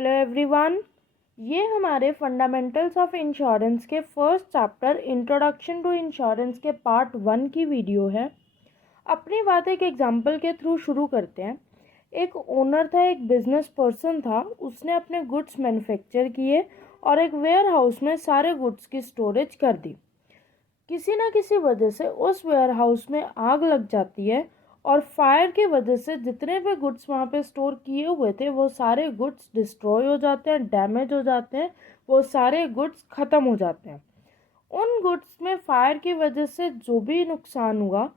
Hello everyone. ये हमारे fundamentals of insurance के first chapter introduction to insurance के पार्ट 1 की वीडियो है। अपनी बात एक एग्जांपल के थ्रू शुरू करते हैं। एक ओनर था, एक बिजनेस पर्सन था, उसने अपने गुड्स मैन्युफैक्चर किए और एक वेयर हाउस में सारे गुड्स की स्टोरेज कर दी। किसी ना किसी वजह से उस वेयर हाउस में आग लग जाती है और फायर की वजह से जितने भी गुड्स वहाँ पे स्टोर किए हुए थे वो सारे गुड्स डिस्ट्रॉय हो जाते हैं, डैमेज हो जाते हैं, वो सारे गुड्स ख़त्म हो जाते हैं। उन गुड्स में फायर की वजह से जो भी नुकसान हुआ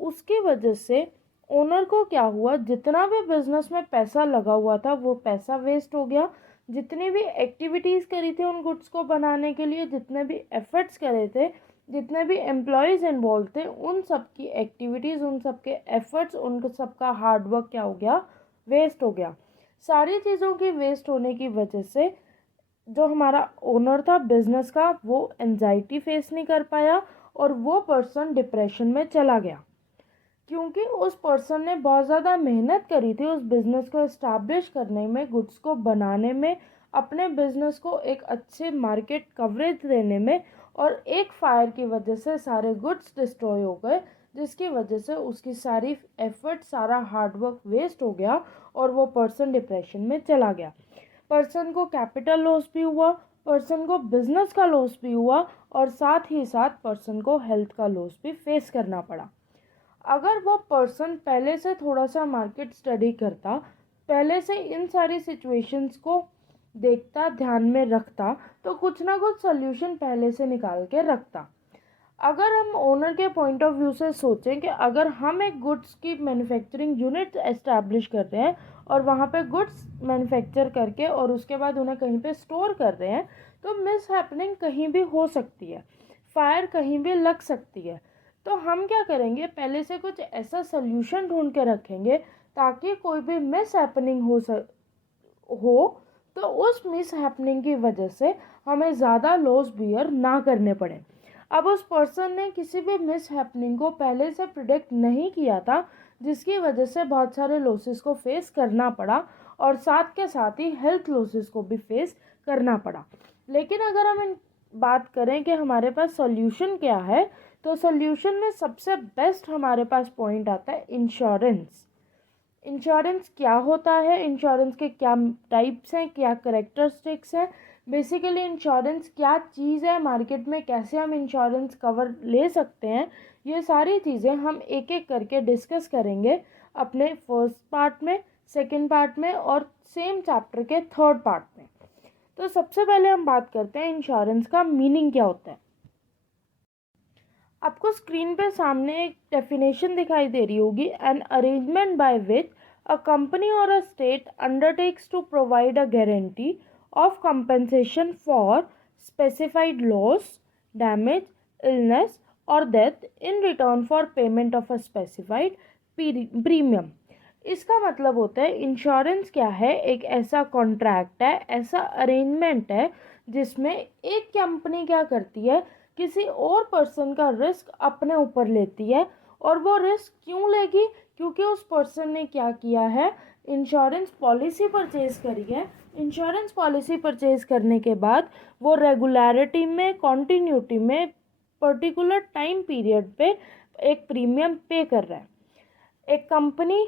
उसकी वजह से ओनर को क्या हुआ, जितना भी बिजनेस में पैसा लगा हुआ था वो पैसा वेस्ट हो गया। जितनी भी एक्टिविटीज़ करी थी उन गुड्स को बनाने के लिए, जितने भी एफर्ट्स करे थे, जितने भी एम्प्लॉयज़ इन्वॉल्व थे, उन सब की एक्टिविटीज़, उन सब के एफर्ट्स, उन सब का हार्डवर्क क्या हो गया, वेस्ट हो गया। सारी चीज़ों की वेस्ट होने की वजह से जो हमारा ओनर था बिजनेस का वो एंजाइटी फेस नहीं कर पाया और वो पर्सन डिप्रेशन में चला गया, क्योंकि उस पर्सन ने बहुत ज़्यादा मेहनत करी थी उस बिज़नेस को इस्टेब्लिश करने में, गुड्स को बनाने में, अपने बिज़नेस को एक अच्छे मार्केट कवरेज देने में, और एक फायर की वजह से सारे गुड्स डिस्ट्रॉय हो गए, जिसकी वजह से उसकी सारी एफर्ट, सारा हार्डवर्क वेस्ट हो गया और वो पर्सन डिप्रेशन में चला गया। पर्सन को कैपिटल लॉस भी हुआ, पर्सन को बिजनेस का लॉस भी हुआ और साथ ही साथ पर्सन को हेल्थ का लॉस भी फेस करना पड़ा। अगर वो पर्सन पहले से थोड़ा सा मार्केट स्टडी करता, पहले से इन सारी सिचुएशंस को देखता, ध्यान में रखता, तो कुछ ना कुछ सोल्यूशन पहले से निकाल के रखता। अगर हम ओनर के पॉइंट ऑफ व्यू से सोचें कि अगर हम एक गुड्स की मैन्युफैक्चरिंग यूनिट एस्टैब्लिश कर रहे हैं और वहाँ पे गुड्स मैन्युफैक्चर करके और उसके बाद उन्हें कहीं पे स्टोर कर रहे हैं, तो मिस हैपनिंग कहीं भी हो सकती है, फायर कहीं भी लग सकती है। तो हम क्या करेंगे, पहले से कुछ ऐसा सोल्यूशन ढूंढ के रखेंगे ताकि कोई भी मिस हैपनिंग हो तो उस मिस हैपनिंग की वजह से हमें ज़्यादा लॉस बियर ना करने पड़े। अब उस पर्सन ने किसी भी मिस हैपनिंग को पहले से प्रिडिक्ट नहीं किया था, जिसकी वजह से बहुत सारे लॉसेस को फेस करना पड़ा और साथ के साथ ही हेल्थ लॉसेस को भी फेस करना पड़ा। लेकिन अगर हम बात करें कि हमारे पास सॉल्यूशन क्या है, तो सॉल्यूशन में सबसे बेस्ट हमारे पास पॉइंट आता है इंश्योरेंस। इंश्योरेंस क्या होता है, इंश्योरेंस के क्या टाइप्स हैं, क्या करेक्टरिस्टिक्स हैं, बेसिकली इंश्योरेंस क्या चीज़ है, मार्केट में कैसे हम इंश्योरेंस कवर ले सकते हैं, ये सारी चीज़ें हम एक एक करके डिस्कस करेंगे अपने फर्स्ट पार्ट में, सेकंड पार्ट में और सेम चैप्टर के थर्ड पार्ट में। तो सबसे पहले हम बात करते हैं इंश्योरेंस का मीनिंग क्या होता है। आपको स्क्रीन पे सामने एक डेफिनेशन दिखाई दे रही होगी, an arrangement by which a company और a state undertakes to provide a guarantee of compensation for specified loss, damage, illness और death in return for payment of a specified premium. इसका मतलब होता है इंश्योरेंस क्या है, एक ऐसा कॉन्ट्रैक्ट है, ऐसा अरेंजमेंट है जिसमें एक कंपनी क्या करती है, किसी और पर्सन का रिस्क अपने ऊपर लेती है। और वो रिस्क क्यों लेगी, क्योंकि उस पर्सन ने क्या किया है, इंश्योरेंस पॉलिसी परचेज करी है। इंश्योरेंस पॉलिसी परचेज करने के बाद वो रेगुलरिटी में, कॉन्टीन्यूटी में, पर्टिकुलर टाइम पीरियड पे एक प्रीमियम पे कर रहा है। एक कंपनी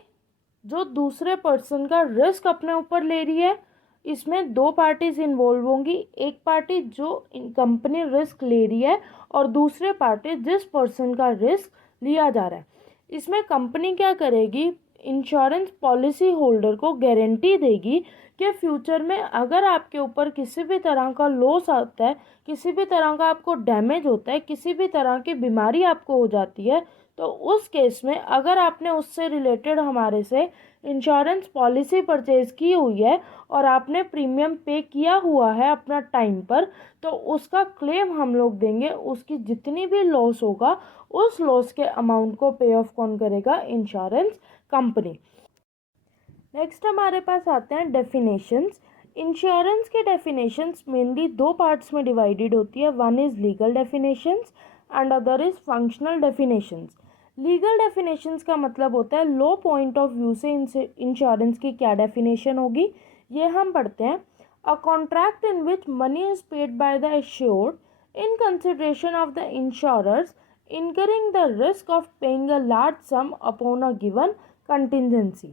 जो दूसरे पर्सन का रिस्क अपने ऊपर ले रही है, इसमें दो पार्टीज इन्वॉल्व होंगी, एक पार्टी जो कंपनी रिस्क ले रही है और दूसरे पार्टी जिस पर्सन का रिस्क लिया जा रहा है। इसमें कंपनी क्या करेगी, इंश्योरेंस पॉलिसी होल्डर को गारंटी देगी कि फ्यूचर में अगर आपके ऊपर किसी भी तरह का लॉस आता है, किसी भी तरह का आपको डैमेज होता है, किसी भी तरह की बीमारी आपको हो जाती है, तो उस केस में अगर आपने उससे रिलेटेड हमारे से इंश्योरेंस पॉलिसी परचेज की हुई है और आपने प्रीमियम पे किया हुआ है अपना टाइम पर, तो उसका क्लेम हम लोग देंगे। उसकी जितनी भी लॉस होगा उस लॉस के अमाउंट को पे ऑफ कौन करेगा, इंश्योरेंस कंपनी। नेक्स्ट हमारे पास आते हैं डेफिनेशंस। इंश्योरेंस के डेफिनेशंस मेनली दो पार्ट्स में डिवाइडेड होती है, one is legal definitions and other is functional definitions. Legal definitions का मतलब होता है लॉ पॉइंट ऑफ व्यू से इंश्योरेंस की क्या डेफिनेशन होगी, ये हम पढ़ते हैं। A contract in which money is paid by the assured in consideration of the insurers incurring the risk of paying a large sum upon a given contingency।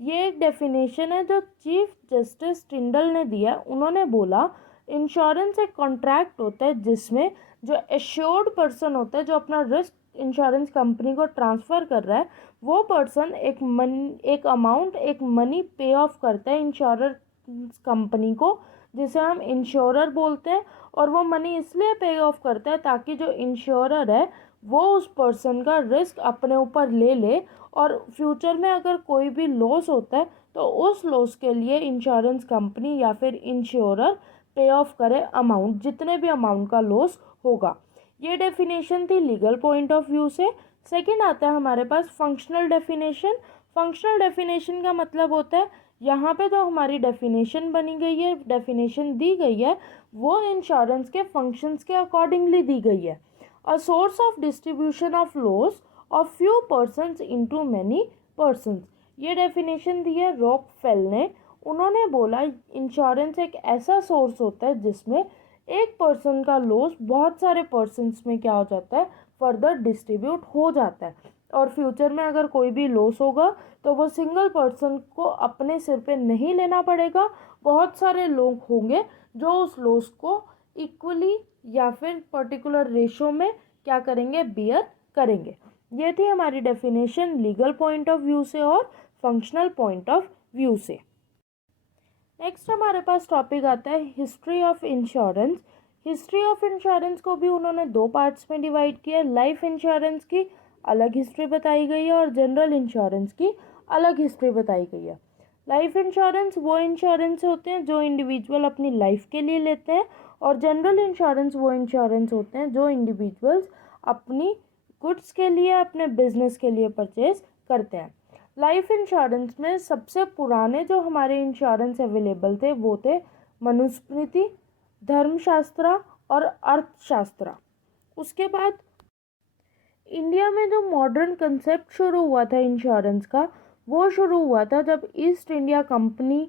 ये एक डेफिनेशन है जो चीफ जस्टिस टिंडल ने दिया। उन्होंने बोला इंश्योरेंस एक contract होता है जिसमें जो एश्योर्ड पर्सन होता है, जो अपना रिस्क इंश्योरेंस कंपनी को ट्रांसफ़र कर रहा है, वो पर्सन एक अमाउंट एक मनी पे ऑफ करता है इंश्योरर कंपनी को, जिसे हम इंश्योरर बोलते हैं। और वो मनी इसलिए पे ऑफ करता है ताकि जो इंश्योरर है वो उस पर्सन का रिस्क अपने ऊपर ले ले, और फ्यूचर में अगर कोई भी लॉस होता है तो उस लॉस के लिए इंश्योरेंस कंपनी या फिर इंश्योरर पे ऑफ करे अमाउंट, जितने भी अमाउंट का लॉस होगा। ये डेफिनेशन थी लीगल पॉइंट ऑफ व्यू से। सेकंड आता है हमारे पास फंक्शनल डेफिनेशन। फंक्शनल डेफिनेशन का मतलब होता है यहाँ पे जो हमारी डेफिनेशन बनी गई है, डेफिनेशन दी गई है, वो इंश्योरेंस के फंक्शंस के अकॉर्डिंगली दी गई है। A source of distribution of loss of few persons into many persons. ये डेफिनेशन दी है रॉकफेल ने। उन्होंने बोला इंश्योरेंस एक ऐसा सोर्स होता है जिसमें एक पर्सन का लॉस बहुत सारे पर्सन्स में क्या हो जाता है, फर्दर डिस्ट्रीब्यूट हो जाता है, और फ्यूचर में अगर कोई भी लॉस होगा तो वो सिंगल पर्सन को अपने सिर पे नहीं लेना पड़ेगा, बहुत सारे लोग होंगे जो उस लॉस को इक्वली या फिर पर्टिकुलर रेशो में क्या करेंगे, बियर करेंगे। ये थी हमारी definition legal point of view से और फंक्शनल पॉइंट ऑफ व्यू से। नेक्स्ट हमारे पास टॉपिक आता है history of insurance. History of insurance को भी उन्होंने दो पार्ट्स में डिवाइड किया। लाइफ इंश्योरेंस की अलग हिस्ट्री बताई गई है और जनरल इंश्योरेंस की अलग हिस्ट्री बताई गई है। लाइफ इंश्योरेंस वो इंश्योरेंस होते हैं जो इंडिविजुअल अपनी लाइफ के लिए लेते हैं, और जनरल इंश्योरेंस वो इंश्योरेंस होते हैं जो इंडिविजुअल्स अपनी गुड्स के लिए, अपने बिजनेस के लिए परचेज करते हैं। लाइफ इंश्योरेंस में सबसे पुराने जो हमारे इंश्योरेंस अवेलेबल थे वो थे मनुस्मृति, धर्मशास्त्रा और अर्थशास्त्रा। उसके बाद इंडिया में जो मॉडर्न कंसेप्ट शुरू हुआ था इंश्योरेंस का, वो शुरू हुआ था जब ईस्ट इंडिया कंपनी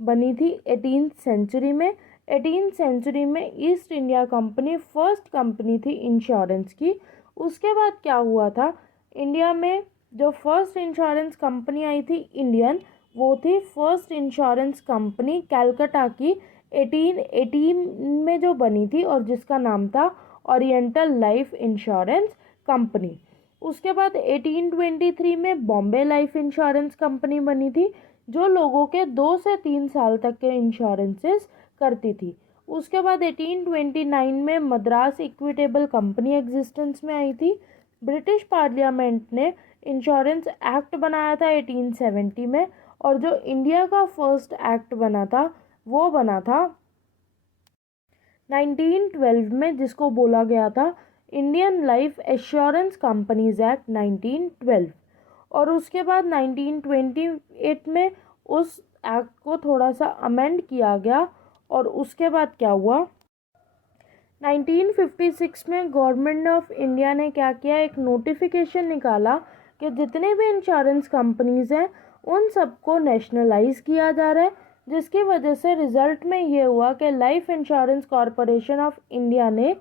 बनी थी 18th सेंचुरी में। 18th सेंचुरी में east India company first company थी इंश्योरेंस की। उसके बाद क्या हुआ था, इंडिया में जो फर्स्ट इंश्योरेंस कंपनी आई थी इंडियन, वो थी फर्स्ट इंश्योरेंस कंपनी कैलकाटा की 1818 में जो बनी थी, और जिसका नाम था ओरिएंटल लाइफ इंश्योरेंस कंपनी। उसके बाद 1823 में बॉम्बे लाइफ इंश्योरेंस कंपनी बनी थी, जो लोगों के 2 से 3 साल तक के इंश्योरेंसेस करती थी। उसके बाद 1829 में मद्रास इक्विटेबल कंपनी एग्जिस्टेंस में आई थी। ब्रिटिश पार्लियामेंट ने इंश्योरेंस एक्ट बनाया था 1870 में, और जो इंडिया का फर्स्ट एक्ट बना था वो बना था 1912 में, जिसको बोला गया था Indian life assurance companies act 1912। और उसके बाद 1928 में उस एक्ट को थोड़ा सा अमेंड किया गया, और उसके बाद क्या हुआ, 1956 में गवर्नमेंट ऑफ इंडिया ने क्या किया, एक नोटिफिकेशन निकाला कि जितने भी इंश्योरेंस कंपनीज हैं उन सबको नेशनलाइज किया जा रहा है, जिसकी वजह से रिजल्ट में ये हुआ कि life insurance corporation of India ने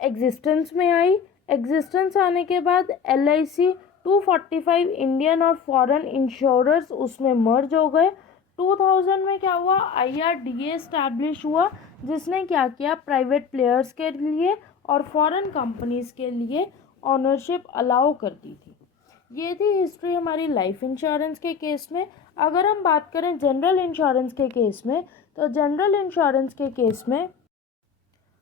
एग्जिस्टेंस में आई। एग्जिस्टेंस आने के बाद LIC 245 इंडियन और फॉरेन इंश्योरर्स उसमें मर्ज हो गए। 2000 में क्या हुआ, IRDA इस्टेब्लिश हुआ, जिसने क्या किया, प्राइवेट प्लेयर्स के लिए और फॉरेन कंपनीज के लिए ऑनरशिप अलाउ कर दी थी। ये थी हिस्ट्री हमारी लाइफ इंश्योरेंस के केस में। अगर हम बात करें जनरल इंश्योरेंस के केस में, तो जनरल इंश्योरेंस के केस में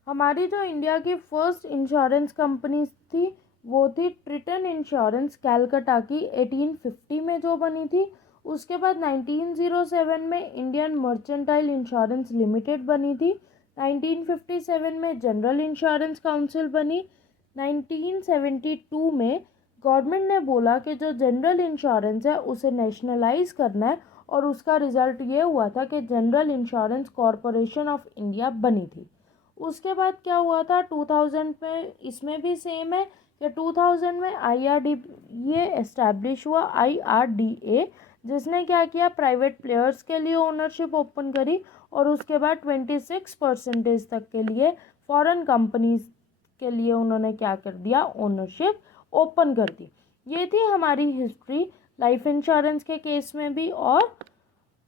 हमारी जो इंडिया की फर्स्ट इंश्योरेंस कंपनी थी वो थी ट्रिटन इंश्योरेंस कैलकाटा की 1850 में जो बनी थी। उसके बाद 1907 में इंडियन मर्चेंटाइल इंश्योरेंस लिमिटेड बनी थी। 1957 में जनरल इंश्योरेंस काउंसिल बनी। 1972 में गवर्नमेंट ने बोला कि जो जनरल इंश्योरेंस है उसे नेशनलाइज करना है, और उसका रिजल्ट ये हुआ था कि general insurance corporation of India बनी थी। उसके बाद क्या हुआ था 2000 में, इसमें भी सेम है कि 2000 में IRDA एस्टैब्लिश हुआ, IRDA, जिसने क्या किया, प्राइवेट प्लेयर्स के लिए ओनरशिप ओपन करी और उसके बाद 26% तक के लिए फॉरेन कंपनीज के लिए उन्होंने क्या कर दिया, ओनरशिप ओपन कर दी। ये थी हमारी हिस्ट्री लाइफ इंश्योरेंस के केस में भी और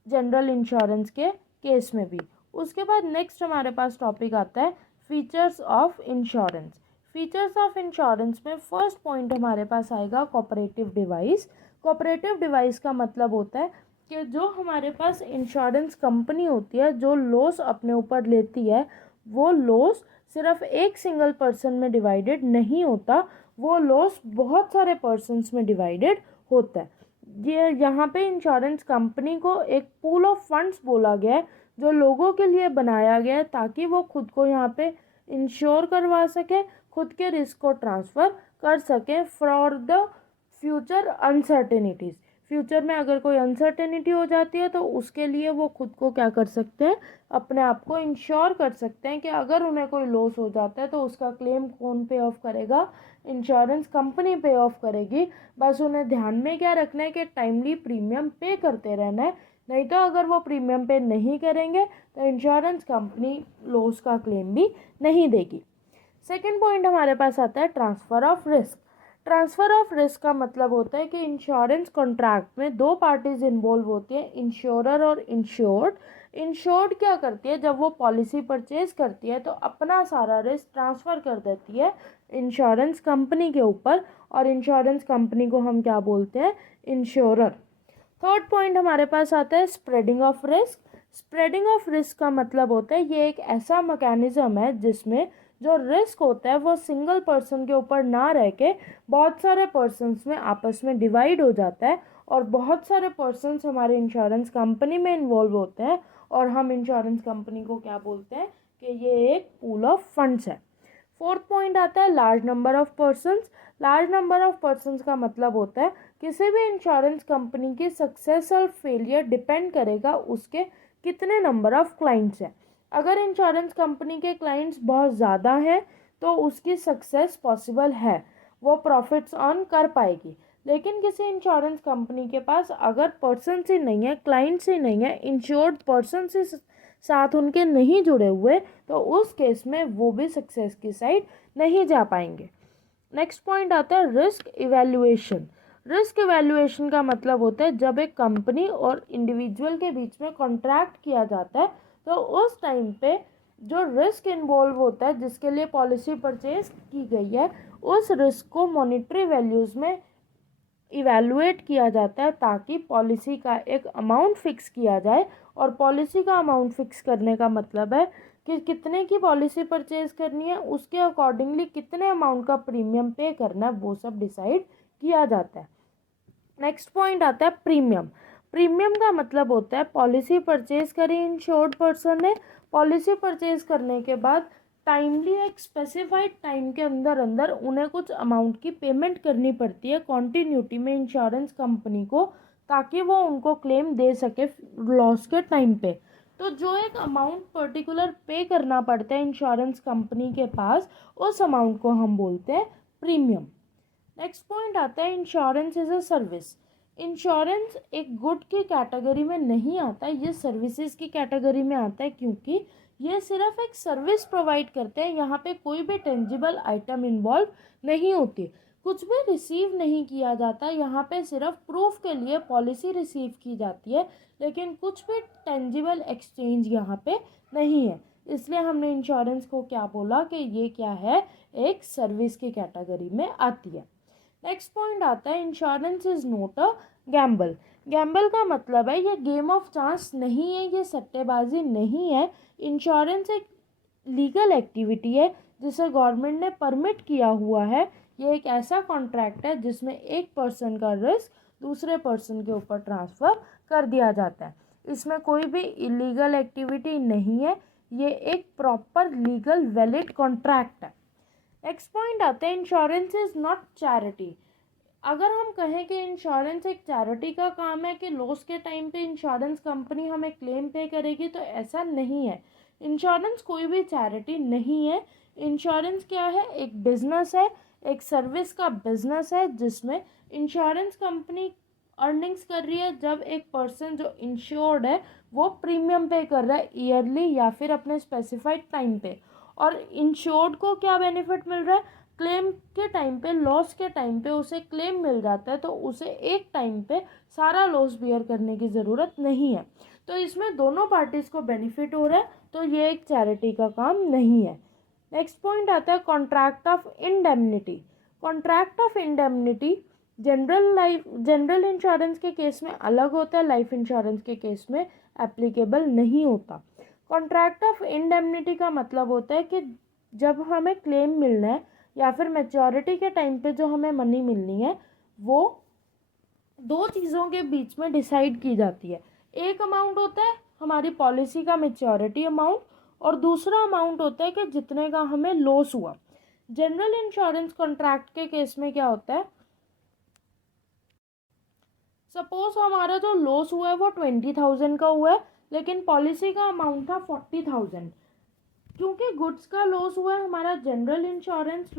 जनरल इंश्योरेंस के केस में भी। उसके बाद नेक्स्ट हमारे पास टॉपिक आता है features of insurance. Features of insurance में फर्स्ट पॉइंट हमारे पास आएगा कोऑपरेटिव डिवाइस। कोऑपरेटिव डिवाइस का मतलब होता है कि जो हमारे पास इंश्योरेंस कंपनी होती है, जो लॉस अपने ऊपर लेती है, वो लॉस सिर्फ एक सिंगल पर्सन में डिवाइडेड नहीं होता, वो लॉस बहुत सारे पर्सन्स में डिवाइडेड होता है। ये यहाँ पे इंश्योरेंस कंपनी को एक पूल ऑफ फंड्स बोला गया है जो लोगों के लिए बनाया गया है ताकि वो खुद को यहाँ पे इंश्योर करवा सके, खुद के रिस्क को ट्रांसफ़र कर सकें for the future uncertainties. Future में अगर कोई अनसर्टेनिटी हो जाती है तो उसके लिए वो खुद को क्या कर सकते हैं, अपने आप को इंश्योर कर सकते हैं कि अगर उन्हें कोई लॉस हो जाता है तो उसका क्लेम कौन पे ऑफ करेगा, इंश्योरेंस कंपनी पे ऑफ करेगी। बस उन्हें ध्यान में क्या रखना है कि टाइमली प्रीमियम पे करते रहना है, नहीं तो अगर वो प्रीमियम पे नहीं करेंगे तो इंश्योरेंस कंपनी लॉस का क्लेम भी नहीं देगी। सेकेंड पॉइंट हमारे पास आता है transfer of risk. Transfer of risk का मतलब होता है कि इंश्योरेंस कॉन्ट्रैक्ट में दो पार्टीज इन्वॉल्व होती हैं, इंश्योरर और इंश्योर्ड। इंश्योर्ड क्या करती है, जब वो पॉलिसी परचेज करती है तो अपना सारा रिस्क ट्रांसफ़र कर देती है इंश्योरेंस कंपनी के ऊपर, और इंश्योरेंस कंपनी को हम क्या बोलते हैं, इंश्योरर। थर्ड पॉइंट हमारे पास आता है spreading of risk. Spreading of risk का मतलब होता है ये एक ऐसा मैकेनिज्म है जिसमें जो रिस्क होता है वो सिंगल पर्सन के ऊपर ना रह के बहुत सारे पर्सन्स में आपस में डिवाइड हो जाता है, और बहुत सारे पर्सन्स हमारे इंश्योरेंस कंपनी में इन्वॉल्व होते हैं, और हम इंश्योरेंस कंपनी को क्या बोलते हैं कि ये एक पूल ऑफ फंड्स है। फोर्थ पॉइंट आता है large number of persons. Large number of persons का मतलब होता है किसी भी इंश्योरेंस कंपनी की सक्सेस और फेलियर डिपेंड करेगा उसके कितने नंबर ऑफ क्लाइंट्स हैं। अगर इंश्योरेंस कंपनी के क्लाइंट्स बहुत ज़्यादा हैं तो उसकी सक्सेस पॉसिबल है, वो प्रॉफिट्स अर्न कर पाएगी। लेकिन किसी इंश्योरेंस कंपनी के पास अगर पर्सन ही नहीं है, क्लाइंट्स ही नहीं है, इंश्योर्ड पर्सन से साथ उनके नहीं जुड़े हुए, तो उस केस में वो भी सक्सेस की साइड नहीं जा पाएंगे। नेक्स्ट पॉइंट आता है रिस्क इवैल्यूएशन। रिस्क इवैल्यूएशन का मतलब होता है जब एक कंपनी और इंडिविजुअल के बीच में कॉन्ट्रैक्ट किया जाता है तो उस टाइम पे जो रिस्क इन्वॉल्व होता है जिसके लिए पॉलिसी परचेज की गई है, उस रिस्क को मॉनेटरी वैल्यूज़ में इवैल्यूएट किया जाता है ताकि पॉलिसी का एक अमाउंट फिक्स किया जाए। और पॉलिसी का अमाउंट फिक्स करने का मतलब है कि कितने की पॉलिसी परचेज करनी है, उसके अकॉर्डिंगली कितने अमाउंट का प्रीमियम पे करना है, वो सब डिसाइड किया जाता है। नेक्स्ट पॉइंट आता है प्रीमियम। प्रीमियम का मतलब होता है पॉलिसी परचेज करी इंश्योर्ड पर्सन ने, पॉलिसी परचेज करने के बाद टाइमली एक स्पेसिफाइड टाइम के अंदर अंदर उन्हें कुछ अमाउंट की पेमेंट करनी पड़ती है कॉन्टिन्यूटी में इंश्योरेंस कंपनी को, ताकि वो उनको क्लेम दे सके लॉस के टाइम पे। तो जो एक अमाउंट पर्टिकुलर पे करना पड़ता है इंश्योरेंस कंपनी के पास, उस अमाउंट को हम बोलते हैं प्रीमियम। नेक्स्ट पॉइंट आता है insurance is a service. Insurance एक गुड की कैटेगरी में नहीं आता, ये सर्विसेज की कैटेगरी में आता है क्योंकि ये सिर्फ एक सर्विस प्रोवाइड करते हैं। यहाँ पे कोई भी टेंजिबल आइटम इन्वॉल्व नहीं होती, कुछ भी रिसीव नहीं किया जाता। यहाँ पे सिर्फ प्रूफ के लिए पॉलिसी रिसीव की जाती है, लेकिन कुछ भी टेंजिबल एक्सचेंज यहाँ पे नहीं है। इसलिए हमने इंश्योरेंस को क्या बोला कि ये क्या है, एक सर्विस की कैटेगरी में आती है। नेक्स्ट पॉइंट आता है insurance is not a gamble. Gamble का मतलब है ये गेम ऑफ चांस नहीं है, ये सट्टेबाजी नहीं है। इंश्योरेंस एक लीगल एक्टिविटी है जिसे गवर्नमेंट ने परमिट किया हुआ है। ये एक ऐसा कॉन्ट्रैक्ट है जिसमें एक पर्सन का रिस्क दूसरे पर्सन के ऊपर ट्रांसफ़र कर दिया जाता है। इसमें कोई भी इलीगल एक्टिविटी नहीं है, ये एक प्रॉपर लीगल वैलिड कॉन्ट्रैक्ट है। नेक्स्ट पॉइंट आता है इंश्योरेंस इज़ नॉट चैरिटी। अगर हम कहें कि इंश्योरेंस एक चैरिटी का काम है कि लॉस के टाइम पे इंश्योरेंस कंपनी हमें क्लेम पे करेगी, तो ऐसा नहीं है। इंश्योरेंस कोई भी चैरिटी नहीं है। इंश्योरेंस क्या है, एक बिजनेस है, एक सर्विस का बिजनेस है जिसमें इंश्योरेंस कंपनी अर्निंग्स कर रही है जब एक पर्सन जो इंश्योर्ड है वो प्रीमियम पे कर रहा है ईयरली या फिर अपने स्पेसिफाइड टाइम पे। और इंश्योर्ड को क्या बेनिफिट मिल रहा है, क्लेम के टाइम पे, लॉस के टाइम पे उसे क्लेम मिल जाता है, तो उसे एक टाइम पे सारा लॉस बियर करने की ज़रूरत नहीं है। तो इसमें दोनों पार्टीज़ को बेनिफिट हो रहा है, तो ये एक चैरिटी का काम नहीं है। नेक्स्ट पॉइंट आता है contract of indemnity. Contract of indemnity general insurance के केस में अलग होता है, लाइफ इंश्योरेंस के केस में एप्लीकेबल नहीं होता। कॉन्ट्रैक्ट ऑफ इंडेमनिटी का मतलब होता है कि जब हमें क्लेम मिलना है या फिर मैच्योरिटी के टाइम पे जो हमें मनी मिलनी है, वो दो चीज़ों के बीच में डिसाइड की जाती है। एक अमाउंट होता है हमारी पॉलिसी का मैच्योरिटी अमाउंट, और दूसरा अमाउंट होता है कि जितने का हमें लॉस हुआ। जनरल इंश्योरेंस कॉन्ट्रैक्ट के केस में क्या होता है, सपोज हमारा जो लॉस हुआ है वो 20,000 का हुआ है, लेकिन पॉलिसी का अमाउंट था 40,000। क्योंकि गुड्स का लॉस हुआ है, हमारा जनरल इंश्योरेंस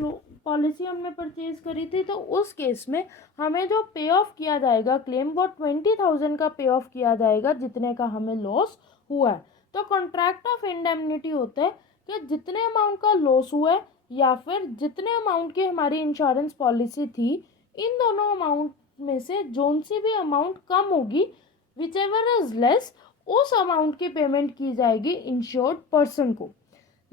पॉलिसी हमने परचेज करी थी, तो उस केस में हमें जो पे ऑफ किया जाएगा क्लेम, वो 20,000 का पे ऑफ किया जाएगा जितने का हमें लॉस हुआ है। तो कॉन्ट्रैक्ट ऑफ इंडेमनिटी होता है कि जितने अमाउंट का लॉस हुआ है या फिर जितने अमाउंट की हमारी इंश्योरेंस पॉलिसी थी, इन दोनों अमाउंट में से जोन सी भी अमाउंट कम होगी, विच एवर इज लेस, उस अमाउंट की पेमेंट की जाएगी इंश्योर्ड पर्सन को।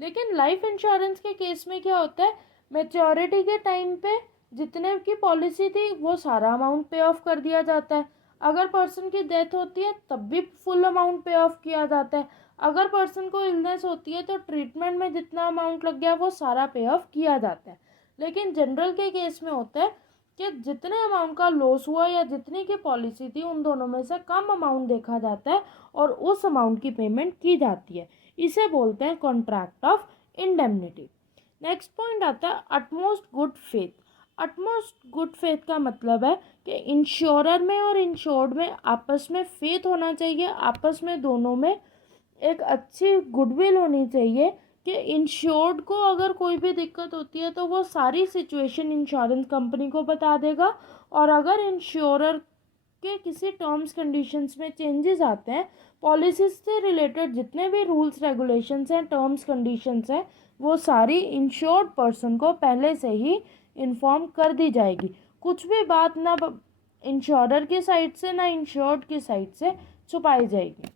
लेकिन लाइफ इंश्योरेंस के केस में क्या होता है, मैच्योरिटी के टाइम पे जितने की पॉलिसी थी वो सारा अमाउंट पे ऑफ कर दिया जाता है। अगर पर्सन की डेथ होती है तब भी फुल अमाउंट पे ऑफ किया जाता है। अगर पर्सन को इलनेस होती है तो ट्रीटमेंट में जितना अमाउंट लग गया वो सारा पे ऑफ किया जाता है। लेकिन जनरल के केस में होता है कि जितने अमाउंट का लॉस हुआ या जितनी की पॉलिसी थी, उन दोनों में से कम अमाउंट देखा जाता है और उस अमाउंट की पेमेंट की जाती है। इसे बोलते हैं contract of indemnity. Next point आता है utmost good faith. Utmost good faith का मतलब है कि इंश्योरर में और इंश्योर्ड में आपस में फेथ होना चाहिए, आपस में दोनों में एक अच्छी गुडविल होनी चाहिए कि इंश्योर्ड को अगर कोई भी दिक्कत होती है तो वो सारी सिचुएशन इंश्योरेंस कंपनी को बता देगा, और अगर इंश्योरर के किसी टर्म्स कंडीशंस में चेंजेस आते हैं, पॉलिसीज से रिलेटेड जितने भी रूल्स रेगुलेशंस हैं, टर्म्स कंडीशंस हैं, वो सारी इंश्योर्ड पर्सन को पहले से ही इन्फॉर्म कर दी जाएगी। कुछ भी बात ना इंश्योरर की साइड से ना इंश्योर्ड की साइड से छुपाई जाएगी।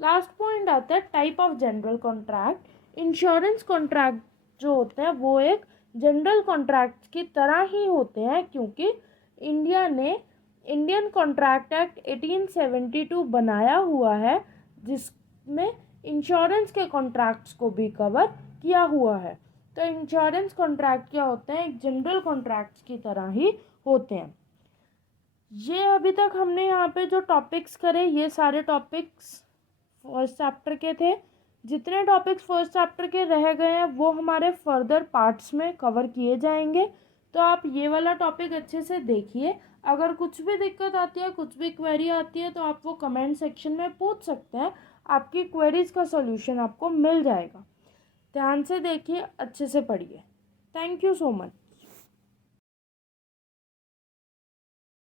लास्ट पॉइंट आता है type of general contract. Insurance contract जो होते हैं वो एक जनरल कॉन्ट्रैक्ट की तरह ही होते हैं, क्योंकि इंडिया ने इंडियन कॉन्ट्रैक्ट एक्ट 1872 बनाया हुआ है, जिसमें इंश्योरेंस के कॉन्ट्रैक्ट्स को भी कवर किया हुआ है। तो इंश्योरेंस कॉन्ट्रैक्ट क्या होते हैं, एक जनरल कॉन्ट्रैक्ट्स की तरह ही होते हैं। ये अभी तक हमने यहाँ पे जो टॉपिक्स करे, ये सारे टॉपिक्स फर्स्ट चैप्टर के थे। जितने टॉपिक्स फर्स्ट चैप्टर के रह गए हैं वो हमारे फर्दर पार्ट्स में कवर किए जाएंगे। तो आप ये वाला टॉपिक अच्छे से देखिए। अगर कुछ भी दिक्कत आती है, कुछ भी क्वेरी आती है, तो आप वो कमेंट सेक्शन में पूछ सकते हैं। आपकी क्वेरीज का सॉल्यूशन आपको मिल जाएगा। ध्यान से देखिए, अच्छे से पढ़िए। Thank you so much.